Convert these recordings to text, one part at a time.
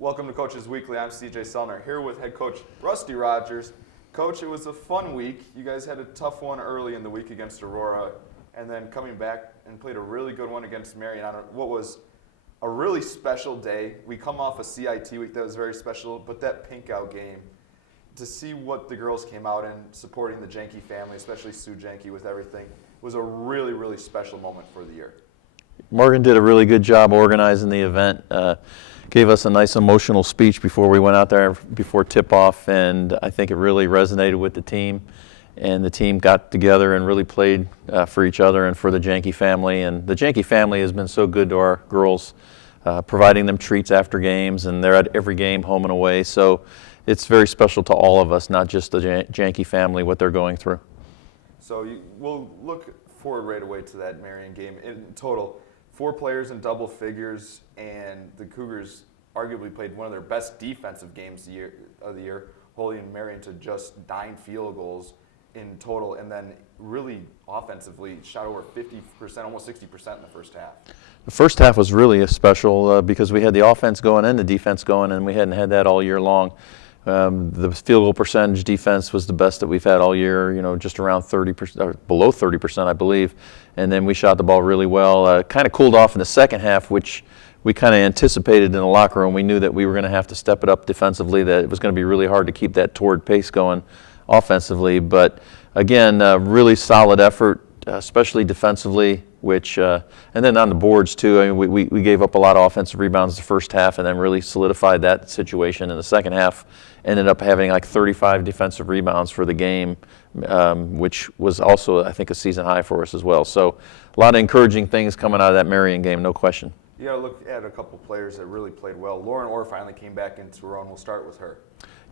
Welcome to Coach's Weekly. I'm CJ Sellner here with head coach Rusty Rogers. Coach, it was a fun week. You guys had a tough one early in the week against Aurora, and then coming back and played a really good one against Marian on what was a really special day. We come off a CIT week that was very special, but that pink out game, to see what the girls came out and supporting the Janke family, especially Sue Janke with everything, was a really, really special moment for the year. Morgan did a really good job organizing the event. Gave us a nice emotional speech before we went out there, before tip-off, and I think it really resonated with the team. And the team got together and really played for each other and for the Janke family. And the Janke family has been so good to our girls, providing them treats after games, and they're at every game, home and away. So it's very special to all of us, not just the Janke family, what they're going through. So we'll look forward right away to that Marian game. In total, 4 players in double figures, and the Cougars arguably played one of their best defensive games of the year, holding Marian to just 9 field goals in total, and then really offensively shot over 50%, almost 60% in the first half. The first half was really special because we had the offense going and the defense going, and we hadn't had that all year long. The field goal percentage defense was the best that we've had all year, just around 30%, or below 30%, I believe. And then we shot the ball really well. Kind of cooled off in the second half, which we kind of anticipated in the locker room. We knew that we were going to have to step it up defensively, that it was going to be really hard to keep that toward pace going offensively. But again, really solid effort, especially defensively, and then on the boards too. I mean, we gave up a lot of offensive rebounds the first half and then really solidified that situation in the second half. Ended up having like 35 defensive rebounds for the game, which was also, I think, a season high for us as well. So a lot of encouraging things coming out of that Marian game, no question. You got to look at a couple players that really played well. Lauren Orr finally came back into her own. We'll start with her.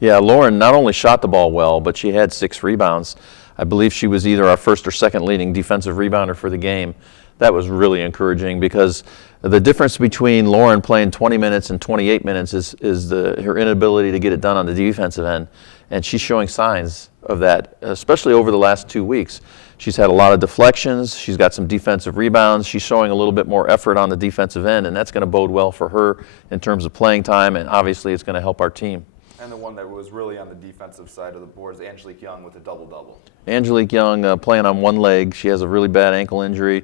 Yeah, Lauren not only shot the ball well, but she had 6 rebounds. I believe she was either our first or second leading defensive rebounder for the game. That was really encouraging because the difference between Lauren playing 20 minutes and 28 minutes is her inability to get it done on the defensive end. And she's showing signs of that, especially over the last 2 weeks. She's had a lot of deflections. She's got some defensive rebounds. She's showing a little bit more effort on the defensive end, and that's going to bode well for her in terms of playing time, and obviously it's going to help our team. And the one that was really on the defensive side of the board is Angelique Young with a double-double. Angelique Young playing on one leg. She has a really bad ankle injury.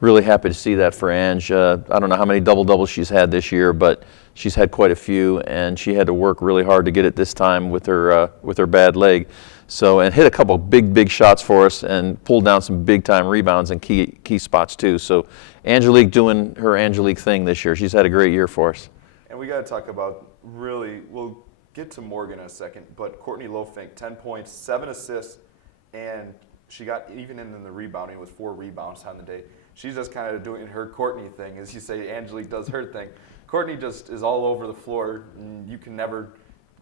Really happy to see that for Ange. I don't know how many double-doubles she's had this year, but she's had quite a few, and she had to work really hard to get it this time with her bad leg. So, and hit a couple big shots for us and pulled down some big-time rebounds in key spots too. So Angelique doing her Angelique thing this year. She's had a great year for us. And we got to talk about we'll get to Morgan in a second, but Courtney Lofink, 10 points, 7 assists, and she got even in the rebounding with 4 rebounds on the day. She's just kind of doing her Courtney thing. As you say, Angelique does her thing. Courtney just is all over the floor, and you can never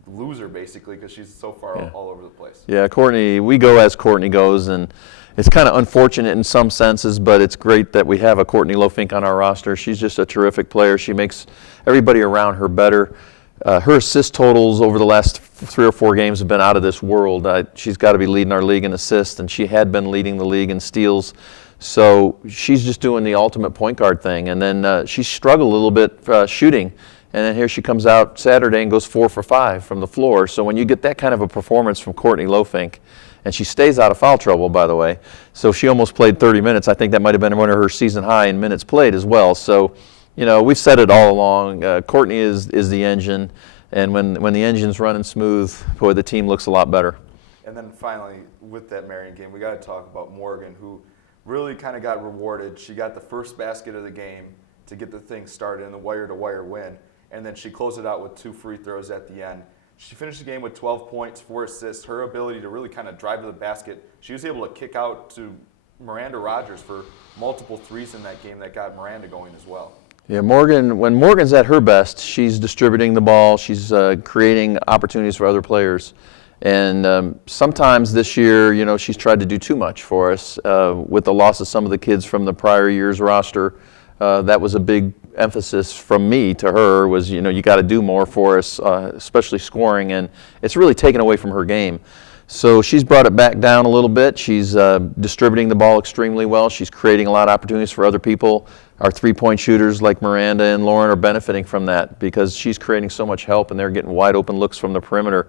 lose her basically because she's so far all over the place. Yeah, Courtney, we go as Courtney goes, and it's kind of unfortunate in some senses, but it's great that we have a Courtney Lofink on our roster. She's just a terrific player. She makes everybody around her better. Her assist totals over the last 3 or 4 games have been out of this world. She's got to be leading our league in assists, and she had been leading the league in steals. So she's just doing the ultimate point guard thing. And then she struggled a little bit shooting. And then here she comes out Saturday and goes 4 for 5 from the floor. So when you get that kind of a performance from Courtney Lofink, and she stays out of foul trouble, by the way, so she almost played 30 minutes. I think that might have been one of her season high in minutes played as well. So, we've said it all along. Courtney is the engine. And when the engine's running smooth, boy, the team looks a lot better. And then finally, with that Marian game, we got to talk about Morgan, who really kind of got rewarded. She got the first basket of the game to get the thing started in the wire-to-wire win, and then she closed it out with 2 free throws at the end. She finished the game with 12 points, 4 assists. Her ability to really kind of drive to the basket, she was able to kick out to Miranda Rogers for multiple threes in that game that got Miranda going as well. Yeah, Morgan, when Morgan's at her best, she's distributing the ball, she's creating opportunities for other players. And sometimes this year, she's tried to do too much for us. With the loss of some of the kids from the prior year's roster, that was a big emphasis from me to her was, you got to do more for us, especially scoring, and it's really taken away from her game. So she's brought it back down a little bit. She's distributing the ball extremely well. She's creating a lot of opportunities for other people. Our three-point shooters like Miranda and Lauren are benefiting from that because she's creating so much help and they're getting wide open looks from the perimeter.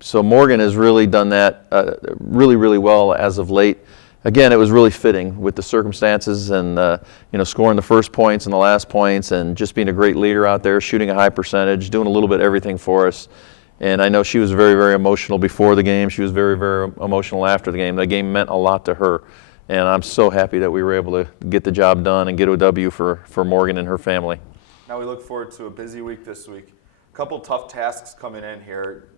So Morgan has really done that really, really well as of late. Again, it was really fitting with the circumstances and scoring the first points and the last points and just being a great leader out there, shooting a high percentage, doing a little bit of everything for us. And I know she was very, very emotional before the game. She was very, very emotional after the game. The game meant a lot to her. And I'm so happy that we were able to get the job done and get a W for Morgan and her family. Now we look forward to a busy week this week. A couple tough tasks coming in here.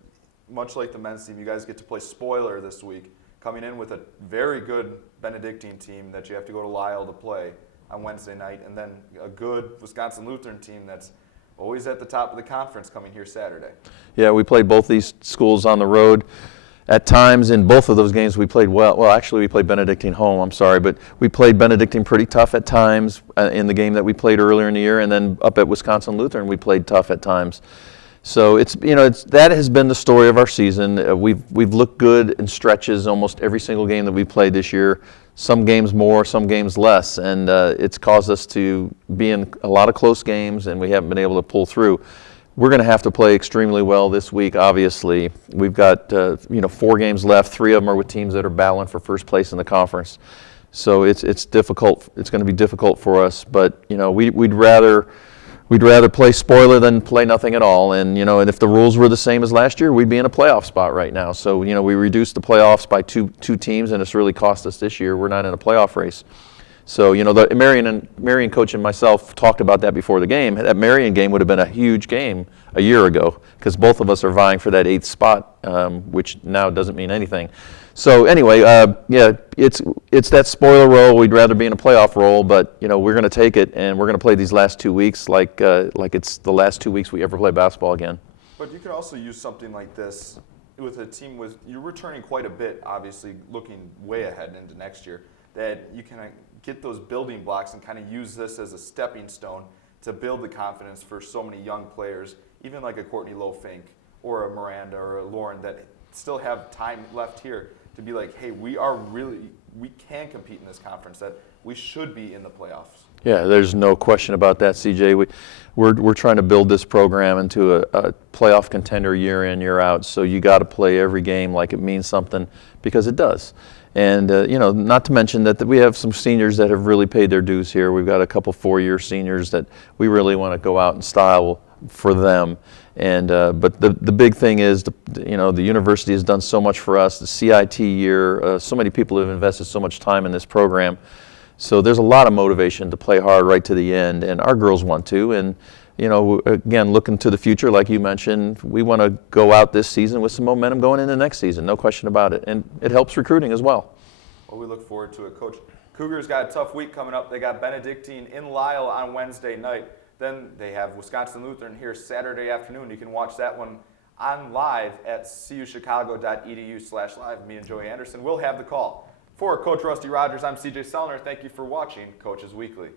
Much like the men's team, you guys get to play spoiler this week, coming in with a very good Benedictine team that you have to go to Lisle to play on Wednesday night, and then a good Wisconsin Lutheran team that's always at the top of the conference coming here Saturday. Yeah, we played both these schools on the road. At times in both of those games we played well. Well, actually we played Benedictine home, I'm sorry, but we played Benedictine pretty tough at times in the game that we played earlier in the year, and then up at Wisconsin Lutheran we played tough at times. So that has been the story of our season. We've looked good in stretches almost every single game that we played this year. Some games more, some games less, and it's caused us to be in a lot of close games, and we haven't been able to pull through. We're going to have to play extremely well this week, obviously. We've got 4 games left. 3 of them are with teams that are battling for first place in the conference. So it's difficult. It's going to be difficult for us, but we'd rather play spoiler than play nothing at all. And and if the rules were the same as last year, we'd be in a playoff spot right now. So we reduced the playoffs by two teams, and it's really cost us this year. We're not in a playoff race. So the Marian coach and myself talked about that before the game. That Marian game would have been a huge game a year ago because both of us are vying for that 8th spot, which now doesn't mean anything. So anyway, it's that spoiler role. We'd rather be in a playoff role, but we're going to take it, and we're going to play these last 2 weeks like it's the last 2 weeks we ever play basketball again. But you could also use something like this with a team you're returning quite a bit, obviously looking way ahead into next year, that you can get those building blocks and kind of use this as a stepping stone to build the confidence for so many young players, even like a Courtney Lowe-Fink or a Miranda or a Lauren that still have time left here to be like, hey, we can compete in this conference, that we should be in the playoffs. Yeah, there's no question about that, CJ. We're trying to build this program into a playoff contender year in, year out, so you got to play every game like it means something, because it does. And, not to mention that we have some seniors that have really paid their dues here. We've got a couple 4-year seniors that we really want to go out in style for them. And but the big thing is, the university has done so much for us. The CIT year, so many people have invested so much time in this program. So there's a lot of motivation to play hard right to the end, and our girls want to. And again, looking to the future, like you mentioned, we want to go out this season with some momentum going into next season, no question about it. And it helps recruiting as well. Well, we look forward to it, Coach. Cougars got a tough week coming up. They got Benedictine in Lisle on Wednesday night. Then they have Wisconsin Lutheran here Saturday afternoon. You can watch that one on live at cuchicago.edu/live. Me and Joey Anderson will have the call. For Coach Rusty Rogers, I'm CJ Sellner. Thank you for watching Coaches Weekly.